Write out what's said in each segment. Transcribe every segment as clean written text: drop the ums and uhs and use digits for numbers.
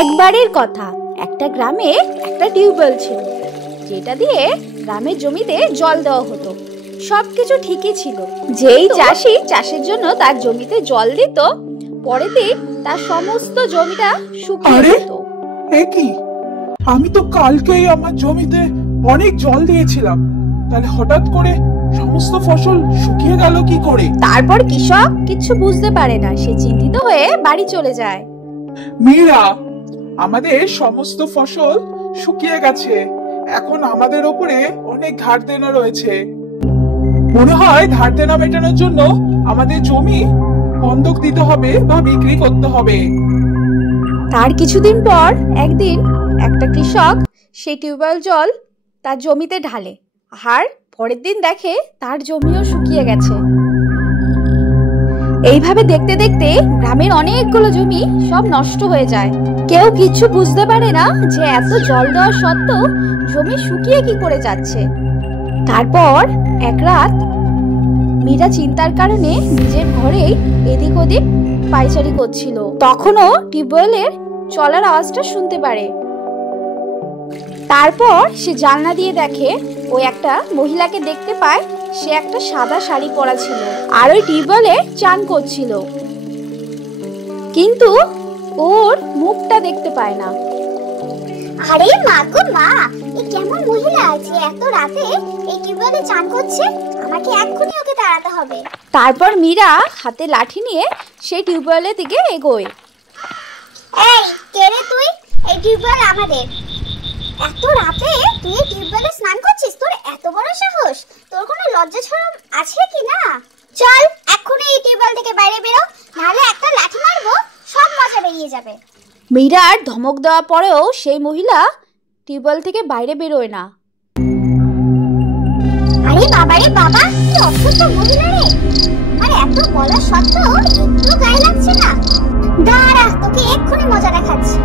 একবারের কথা, একটা গ্রামে একটা টিউবওয়েল ছিল, যেটা দিয়ে গ্রামের জমিতে জল দেওয়া হতো। সবকিছু ঠিকই ছিল। যেই চাষি চাষের জন্য তার জমিতে জল দিত, পরের দিন তার সমস্ত জমিটা শুকিয়ে যেত। কি, আমি তো কালকেই আমার জমিতে অনেক জল দিয়েছিলাম, তাহলে হঠাৎ করে সমস্ত ফসল শুকিয়ে গেল কি করে? তারপর কৃষক কিছু বুঝতে পারে না, সে চিন্তিত হয়ে বাড়ি চলে যায়। মীরা, আমাদের সমস্ত ফসল শুকিয়ে গেছে, এখন আমাদের উপরে অনেক ধার দেনা রয়েছে। মনে হয় ধার দেনা মেটানোর জন্য আমাদের জমি বন্ধক দিতে হবে বা বিক্রি করতে হবে। তার কিছুদিন পর একদিন একটা কৃষক সেই টিউবওয়েল জল তার জমিতে ঢালে, আর পরের দিন দেখে তার জমিও শুকিয়ে গেছে। এইভাবে দেখতে দেখতে গ্রামের অনেকগুলো জমি সব নষ্ট হয়ে যায়। কেউ কিছু বুঝতে পারে না যে এত জল দেওয়া সত্ত্বেও জমি শুকিয়ে কি করে যাচ্ছে। তারপর এক রাত মীরা চিন্তার কারণে নিজের ঘরেই এদিক ওদিক পায়চারি করছিল। তখনও টিউবওয়েলের চলার আওয়াজটা শুনতে পারে। তারপর সে জানলা দিয়ে দেখে ওই একটা মহিলাকে দেখতে পায়। সে একটা সাদা শাড়ি পরা ছিল আর ওই টিউবওয়েলে চান করছিল, কিন্তু ওর মুখটা দেখতে পায় না। আরে মা গো মা, এই কেমন মহিলা যে এত রাতে এই টিউবওয়েলে চান করছে? আমাকে এক্ষুনি ওকে তাড়াতে হবে। তারপর মীরা হাতে লাঠি নিয়ে সেই টিউবওয়েলের দিকে এগোয়। এই কে রে তুই? এই টিউবওয়েল আমাদের। এত রাতে তুই এই টিউবওয়েলে স্নান করছিস? তোর এত বড় সাহস! তোর কোনো লজ্জা শরম আছে কি না? চল এক্ষুনি এই টিউবওয়েল থেকে বাইরে বেরো, নাহলে একটা লাঠি মারবো, সব মজা বেরিয়ে যাবে। মীরার ধমক দেওয়া পরেও সেই মহিলা টিউবওয়েল থেকে বাইরে বেরোয় না। আরে বাবা রে বাবা, কি অসভ্য মহিলা রে! আর এত বলা সত্ত্বেও একটু গায়ে লাগছে না। দাঁড়া, তোকে এক্ষুনি মজা দেখাচ্ছি।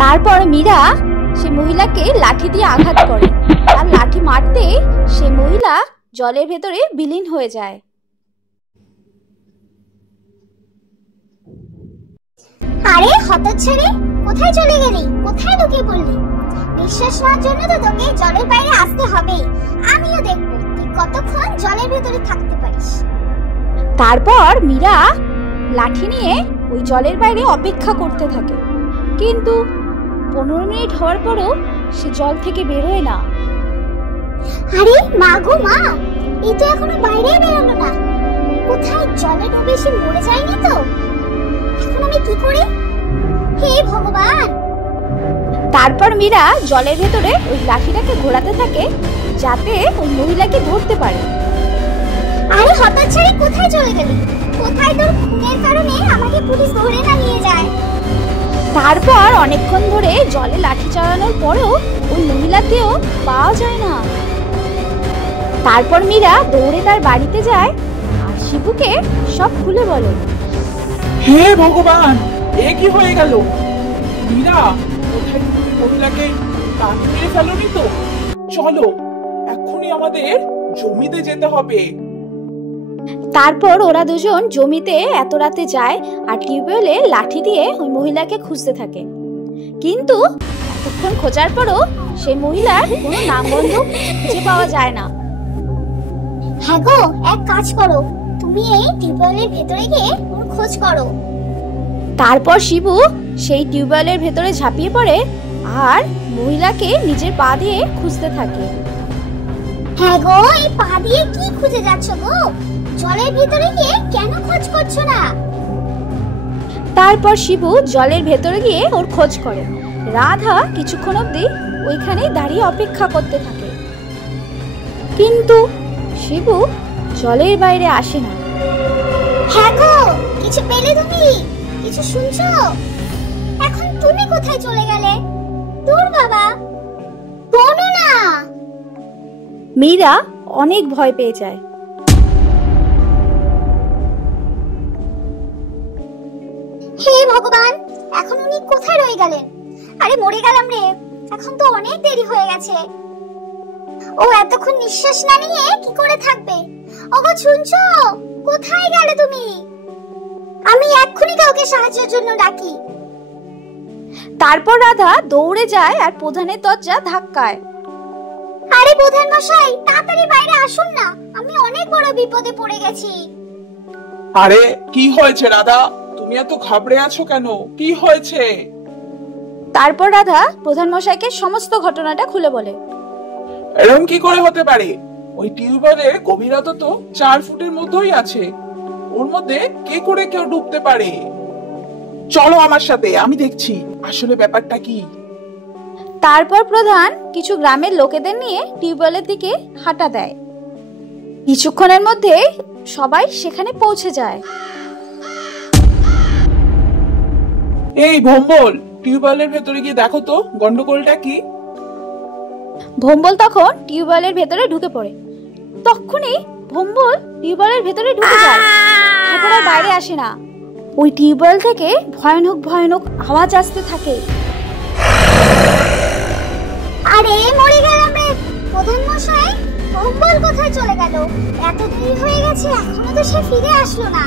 তারপর মীরা সে মহিলাকে লাঠি দিয়ে আঘাত করে, আর লাঠি মারতে সে মহিলা জলের ভেতরে বিলীন হয়ে যায়। আরে হতচ্ছাড়ি, কোথায় চলে গেলি? কোথায় ঢুকে পড়লি? বিশ্বাস নেওয়ার জন্য তো তোকে জলের বাইরে আসতে হবে। আমিও দেখবো তুই কতক্ষণ জলের ভেতরে থাকতে পারিস। তারপর মীরা লাঠি নিয়ে ওই জলের বাইরে অপেক্ষা করতে থাকে, কিন্তু 15 মিনিট হওয়ার পরও সে জল থেকে বেরোয় না। আরে মা গো মা, এই তো এখনো বাইরে বেরোলো না। কোথায় জলে ডুবে সে মরে যায়নি তো? এখন আমি কি করি? হে ভগবান! তারপর মীরা জলের ভেতরে ওই লাঠিটাকে ঘোরাতে থাকে, যাতে ওই মহিলাকে ধরতে পারে। আরে হতচ্ছাড়ি, কোথায় চলে গেলি? কোথায় তোর খুনের কারণে আমাকে পুলিশ ধরে না নিয়ে যায়? তারপর অনেকক্ষণ ধরে জলে লাঠি চালানোর পরেও ওই মহিলাকেও পাওয়া যায় না। তারপর মীরা দৌড়ে তার বাড়িতে যায় আর শিবুকে সব খুলে বলে। হে ভগবান, এ কি হয়ে গেল? মীরা, কোথায় তুমি মহিলাকে টানি মেরে ফেলোনি তো? চলো এক্ষুনি আমাদের জমিতে যেতে হবে। তারপর ওরা দুজন জমিতে এত রাতে যায় আর টিউবওয়েলে লাঠি দিয়ে ওই মহিলাকে খুঁজতে থাকে, কিন্তু এতক্ষণ খোঁজার পরও সেই মহিলার কোনো নামগন্ধ খুঁজে পাওয়া যায় না। হ্যাঁ গো, এক কাজ করো, তুমি এই টিউবওয়েলের ভেতরে গিয়ে ওর খোঁজ করো। তারপর শিবু সেই টিউবওয়েলের ভেতরে ঝাঁপিয়ে পড়ে আর মহিলাকে নিজের পা দিয়ে খুঁজতে থাকে। হ্যাঁ গো, এই পা দিয়ে কি খুঁজে যাচ্ছ গো? জলের ভিতরে গিয়ে কেন খোঁজ করছো না? তারপর শিবু জলের ভেতরে গিয়ে ওর খোঁজ করে। রাধা কিছুক্ষণ অবধি ওইখানেই দাঁড়িয়ে অপেক্ষা করতে থাকে, কিন্তু শিবু জলের বাইরে আসে না। হ্যাঁ গো, কিছু পেলে তুমি? কিছু শুনছো? এখন তুমি কোথায় চলে গেলে? দূর বাবা, শোনো না। মীরা অনেক ভয় পেয়ে যায়। হে ভগবান, এখন উনি কোথায় রয়ে গেলেন? আরে মরে গেলাম রে, এখন তো অনেক দেরি হয়ে গেছে। ও এতক্ষণ নিঃশ্বাস না নিয়ে কি করে থাকবে? ওগো শুনছো? কোথায় গেলে তুমি? আমি এক্ষুনি কাউকে সাহায্যের জন্য ডাকি। তারপর রাধা দৌড়ে যায় আর প্রধানের দরজা ধাক্কায়। আরে প্রধান মশাই, তাড়াতাড়ি বাইরে আসুন না, আমি অনেক বড় বিপদে পড়ে গেছি। আরে কি হয়েছে রাধা, তুমি এত ঘাবড়ে আছো কেন? কি হয়েছে? তারপর রাধা প্রধান মশাইকে সমস্ত ঘটনাটা খুলে বলে। এরকম কি করে হতে পারে? ওই টিউবওয়েলের গভীরতা তো 4 ফুটের মধ্যেই আছে, ওর মধ্যে কে করে কেউ ডুবতে পারে? চলো আমার সাথে, আমি দেখছি আসলে ব্যাপারটা কি। তারপর প্রধান কিছু গ্রামের লোকেদের নিয়ে টিউবওয়েলের দিকে হাঁটা দেয়। কিছুক্ষণের মধ্যে সবাই সেখানে পৌঁছে যায়। এই ভম্বল, টিউবওয়েলের ভেতরে গিয়ে দেখো তো গন্ডগোলটা কি। ভম্বল তখন টিউবওয়েলের ভেতরে ঢুকে পড়ে। তখনই ভম্বল টিউবওয়েলের ভেতরে ঢুকে যায়, তারপর আর বাইরে আসে না। ওই টিউবওয়েল থেকে ভয়ানক ভয়ানক আওয়াজ আসতে থাকে। আরে মরে গেলাম রে প্রধান মশাই, ভম্বল কোথায় চলে গেল? এত দেরি হয়ে গেছে, এখনো তো সে ফিরে আসলো না।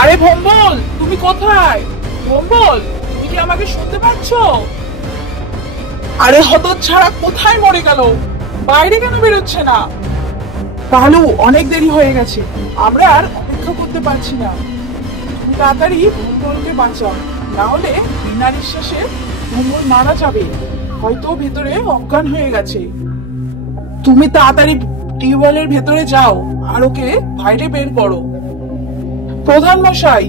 আরে ভম্বল, তুমি কোথায়? ভম্বল, তুমি কি আমাকে শুনতে পাচ্ছ? আরে হতচ্ছাড়া, কোথায় মরে গেল? বাইরে কেন বেরোচ্ছে না? কালু, অনেক দেরি হয়ে গেছে, আমরা আর অপেক্ষা করতে পারছি না। তুমি তাড়াতাড়ি ভম্বলকে বাঁচাও, না হলে বিনা নিঃশ্বাসে ভম্বল মারা যাবে, হয়তো ভেতরে অজ্ঞান হয়ে গেছে। তুমি তাড়াতাড়ি টিউবওয়েলের ভেতরে যাও আর ওকে বাইরে বের করো। প্রধান মশাই,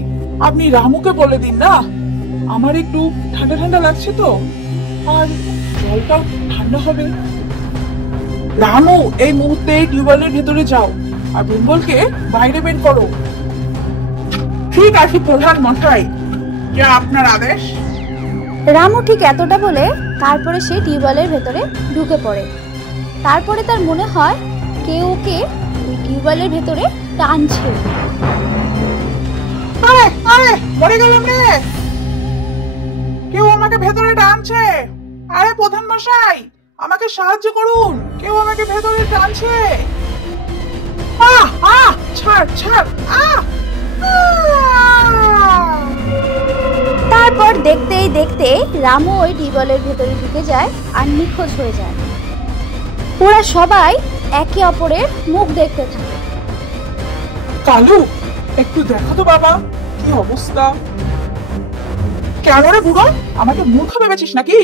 আপনি রামুকে বলে দিন না, আমার একটু ঠান্ডা ঠান্ডা লাগছে তো, আর জলটা ঠান্ডা হবে। রামু, এই মুহূর্তে টিউবওয়েলের ভেতরে যাও আর ভম্বলকে বাইরে বের করো। ঠিক আছে প্রধান মশাই, যা আপনার আদেশ। রামু ঠিক এতটা বলে তারপরে সে টিউবওয়েলের ভেতরে ঢুকে পড়ে। তারপরে তার মনে হয় কেউ ওকে ওই টিউবওয়েলের ভেতরে টানছে। আরে আরে, মরে গেলাম রে, কেউ আমাকে ভেতরে টানছে। আরে প্রধান মশাই, আমাকে সাহায্য করুন, কেউ আমাকে ভেতরে টানছে। আহ আহ, ছাড় ছাড়, আহ আহ! তারপর দেখতেই দেখতে রামু ওই টিউবওয়েলের ভেতরে ঢুকে যায় আর নিখোঁজ হয়ে যায়। ওরা সবাই একে অপরের মুখ দেখতে থাকে। কালু, একটু দেখো তো বাবা, কি অবস্থা। কেন রে বুড়ো, আমাকে মূর্খ ভেবেছিস নাকি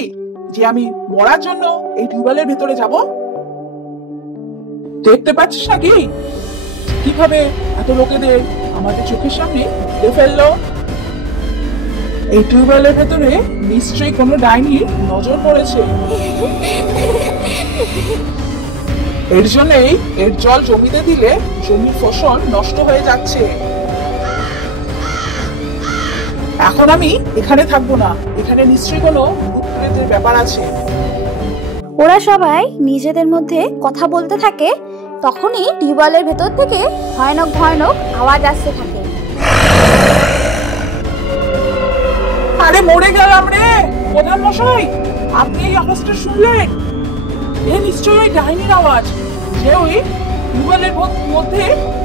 যে আমি মরার জন্য এই টিউবওয়েলের ভেতরে যাব? দেখতে পাচ্ছিস নাকি কিভাবে এত লোকেদের আমাদের চোখের সামনে মেরে ফেললো? এই টিউবওয়েলের ভেতরে নিশ্চয়ই কোনো ডাইনির নজর পড়েছে। এর জন্যই এর জল জমিতে দিলে জমির ফসল নষ্ট হয়ে যাচ্ছে। এখন আমি এখানে থাকবো না, এখানে নিশ্চয়ই কোনো ভূত প্রেতের ব্যাপার আছে। ওরা সবাই নিজেদের মধ্যে কথা বলতে থাকে। তখনই টিউবওয়েলের ভেতর থেকে ভয়ানক ভয়ানক আওয়াজ আসতে থাকে। আরে মরে গেলাম রে প্রধান মশাই, আপনি এই আওয়াজটা শুনলেন? এ নিশ্চয়ই ওই ডাইনির আওয়াজ, যে ওই টিউবওয়েলের মধ্যে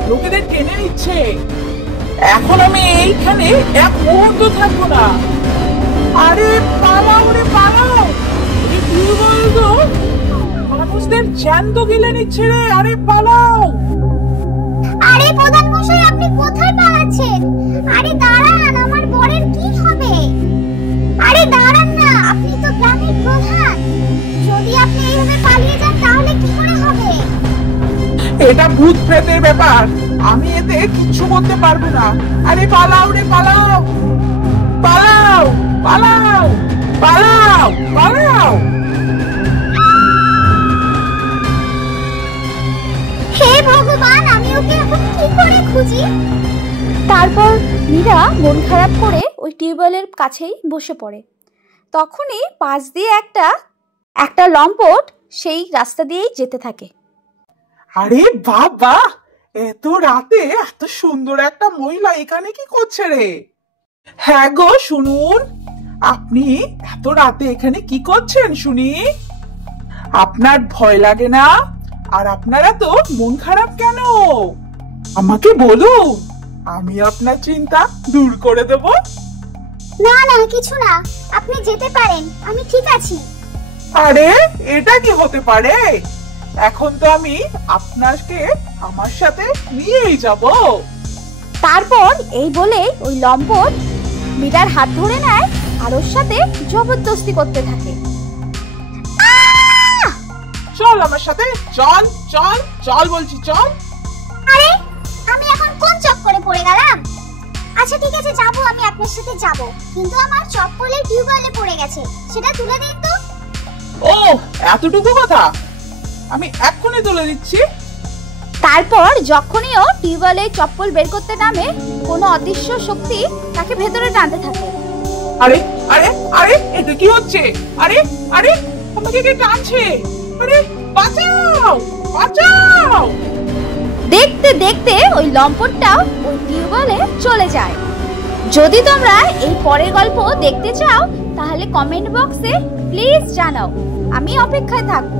লোকেদের টেনে নিচ্ছে। এখন আমি এইখানে এক মুহূর্ত থাকবো না। আরে পালাও রে পালাও, এই টিউবওয়েল তো মানুষদের জ্যান্ত গিলে নিচ্ছে রে। আরে পালাও। আরে প্রধান মশাই, আপনি কোথায় পালাচ্ছেন? আরে দাঁড়ান, আমার বরের কি হবে? আরে দাঁড়ান না, আপনি তো গ্রামের প্রধান, যদি আপনি এইভাবে পালিয়ে যান তাহলে কি করে হবে? এটা ভূত প্রেতের ব্যাপার, আমি এতে কিচ্ছু করতে পারবো না। আরে পালাও রে পালাও, পালাও পালাও পালাও পালাও। হে ভগবান, আমি ওকে এখন কি করে খুঁজি? তারপর মীরা মন খারাপ করে ওই টিউবওয়েলের কাছেই বসে পড়ে। তখনই পাশ দিয়ে একটা লম্পট সেই রাস্তা দিয়েই যেতে থাকে। আরে বাবা, এত রাতে এত সুন্দর একটা মহিলা এখানে কি করছে রে? হ্যাঁ গো, শুনুন, আপনি এত রাতে এখানে কি করছেন শুনি? আপনার ভয় লাগে না? আর আপনারা তো মন খারাপ কেন? আমাকে বলুন, আমি আপনার চিন্তা দূর করে দেব। না না কিছু না, আপনি যেতে পারেন, আমি ঠিক আছি। আরে এটা কি হতে পারে? এখন তো আমি আপনাকে আমার সাথে নিয়েই যাব। তারপর এই বলে ওই লম্পট মীরার হাত ধরে নেয় আর ওর সাথে জবরদস্তি করতে থাকে। চল আমার সাথে, চল চল চল বলছি, চল। আরে আমি এখন কোন চক্করে পড়ে গেলাম? আচ্ছা ঠিক আছে যাবো, আমি আপনার সাথে যাব, কিন্তু আমার চপ্পলের টিউবওয়েলে পড়ে গেছে, সেটা তুলে দিন তো। ও এতটুকু কথা, আমি এক্ষুনি তুলে দিচ্ছি। তারপর যখনই ও টিউবওয়েলে চপ্পল বের করতে নামে, কোনো অদৃশ্য শক্তি তাকে ভেতরে টানতে থাকে। আরে আরে আরে এটা কি হচ্ছে? আরে আরে আমাকে কে টানছে? আরে বাঁচাও বাঁচাও! দেখতে দেখতে ওই লম্পটটাও ওই টিউবওয়েলে চলে যায়। যদি তোমরা এই পরের গল্প দেখতে চাও তাহলে কমেন্ট বক্সে প্লিজ জানাও, আমি অপেক্ষায় থাকবো।